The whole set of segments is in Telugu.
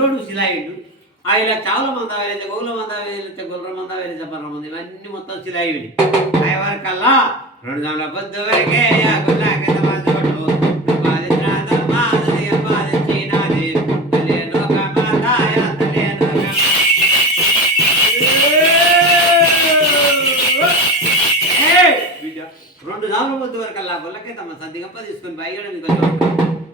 గొల్లోడు సిలాయిండు ఆ ఇలా చాలా మంది వేలైతే గోగుల మంద వేలైతే గొర్ర మంద వేలైతే బర్ర మంది ఇవన్నీ మొత్తం సిలాయివి అయ్యవరకల్లా 2 గంటల పొద్దు వరకే రెండు సార్లు పొద్దు వరకల్లా గొల్లకే తమ సందిగప్ప తీసుకొని బయట కొంచెం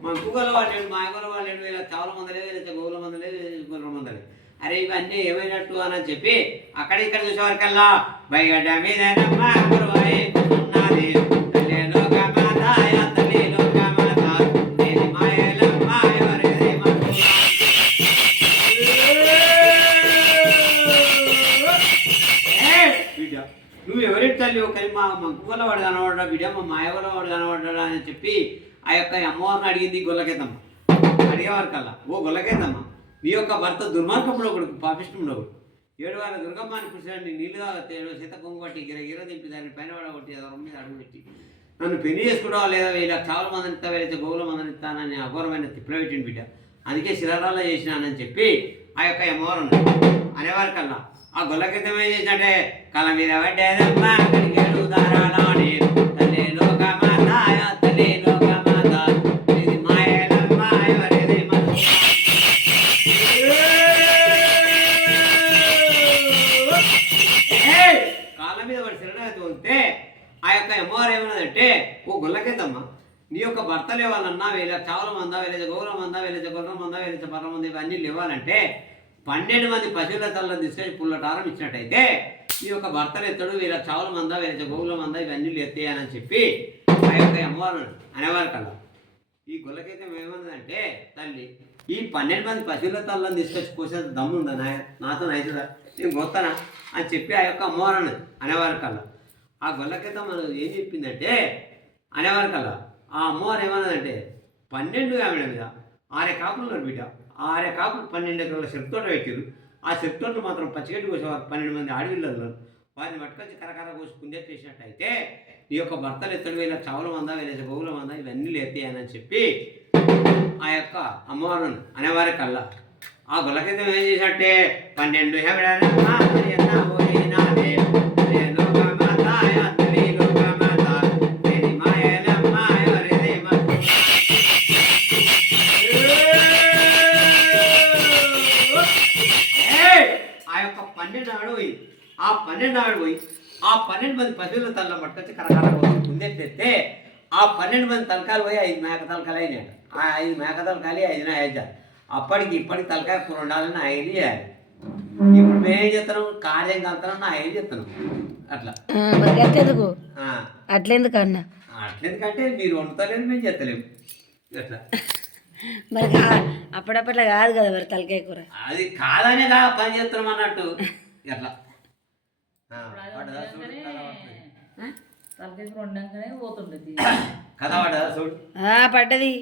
మా కుగల వాళ్ళు మా ఎగల వాళ్ళు వీళ్ళ చావుల మందలే వీళ్ళ గోగుల మందలే గొర్రె మందలే అరే ఇవన్నీ ఏమైనట్టు అని చెప్పి అక్కడ ఇక్కడ చూసేవారికల్లా బయగడ్డ మీద నువ్వు ఎవరి తల్లి ఒకరి మా గుగ్గల వాడు కనబడ్డా బిడ్డ మా మాయగల వాడు కనబడ్డా అని చెప్పి ఆ యొక్క అమ్మవారిని అడిగింది గొల్లకేతమ్మ అడిగేవారికల్లా ఓ గొల్లకేతమ్మ నీ యొక్క భర్త దుర్మార్గంలో కొడుకు పాపిష్టంలో కొడుకు 7 వారాల దుర్గమ్మాని కృష్ణాన్ని నీళ్ళు తాగేడు సీత కొంగు కొట్టి గిర దింపి దాన్ని పైన పడగొట్టి రొమ్మ మీద అడుగు పెట్టి నన్ను పెళ్లి చేసుకుంటావా లేదా ఇలా చాలా మందిని ఇస్తా వేరైతే గోగుల మందిని ఇస్తానని అఘోరమైన తిప్పలు పెట్టిన బిడ్డ అందుకే శిలారాల్లో చేసినానని చెప్పి ఆ యొక్క అమ్మవారు అనేవారికల్లా ఆ గొల్లకితం ఏం చేసినట్టే కళ మీద పడ్డేదమ్మా అక్కడికి దారాలని తల్లి లోకమాత తల్లి లోకమాత ఇది మాయలమ్మా ఎవరిది కాళ్ళ మీద వాడి శరణాగతి వస్తే ఆ యొక్క అమ్మవారు ఏమన్నదంటే ఓ గొల్లకేతమ్మ నీ యొక్క భర్త లేవాలన్నా వీళ్ళ చావుల మంద వీళ్ళ గోగుల మంద వీళ్ళ గొర్రె మంద వీళ్ళ పర్ర మంద ఇవన్నీ లేవాలంటే 12 మంది పశువుల తల్లను తీసుకొని పుల్లటారం ఇచ్చినట్టయితే ఈ యొక్క భర్తలు ఎత్తడు వీళ్ళ చావుల మంద వీళ్ళ గోగుల మంద ఇవన్నీ ఎత్తేయని చెప్పి ఆ యొక్క అమ్మవారు అనేవారు కదా ఈ గొల్లకైతే ఏమన్నదంటే తల్లి ఈ 12 మంది పశువుల తల్లను తీసుకొచ్చి పోసేది దమ్ముందా నాతో అవుతుందా నేను గొత్తనా అని చెప్పి ఆ యొక్క అమ్మవారు అనేవారు కల్లా ఆ గొల్లకైతే మనం ఏం చెప్పిందంటే అనేవారు కల్లా ఆ అమ్మవారు ఏమన్నదంటే 12 ఆవిడ మీద 6 కాపులు బిడ్డ 6 కాపులు 12 ఎకరాల చెరుతోట పెట్టారు ఆ చెరుతోటలు మాత్రం పచ్చిగడ్డి కోసేవారు 12 మంది ఆడవిళ్ళు వారిని పట్టుకొచ్చి కరకర కోసి కుందేటి చేసినట్టయితే ఈ యొక్క భర్తలు ఎత్తడు వేల చావుల మంద వేల గోగుల మంద ఇవన్నీ లేతాయని చెప్పి ఆ యొక్క అమ్మవారు అనేవారి కల్లా ఆ గొల్లకైతే ఏం చేసినట్టే 12 ఆ 12 ఆవిడ పోయి ఆ 12 మంది పశువుల తల్ల పట్టుకొచ్చి కరకర కుందెట్టేస్తే ఆ 12 మంది తలకాయలు పోయి 5 మేక తలకాయలు అయినాయట ఆ 5 మేక తలకాయలు 5 వేద్దాం అప్పటికి ఇప్పటికి తలకాయ కూర ఉండాలని 5 చేయాలి ఇప్పుడు మేమేం చేస్తున్నాం కార్యం కలుతున్నాం నా 5 చేస్తున్నాం అట్లా అట్లెందుకు అన్న అట్లెందుకంటే మీరు వండుతలేదు మేము చేస్తలేము అట్లా మరి అప్పుడప్పట్లా కాదు కదా మరి తలకాయ కూర అది కాదనే కా పని చేస్తున్నాం అన్నట్టు అట్లా తలకాయ కూర వండాకనే పోతుండేది కథ పడ్డదా చూడు పడ్డది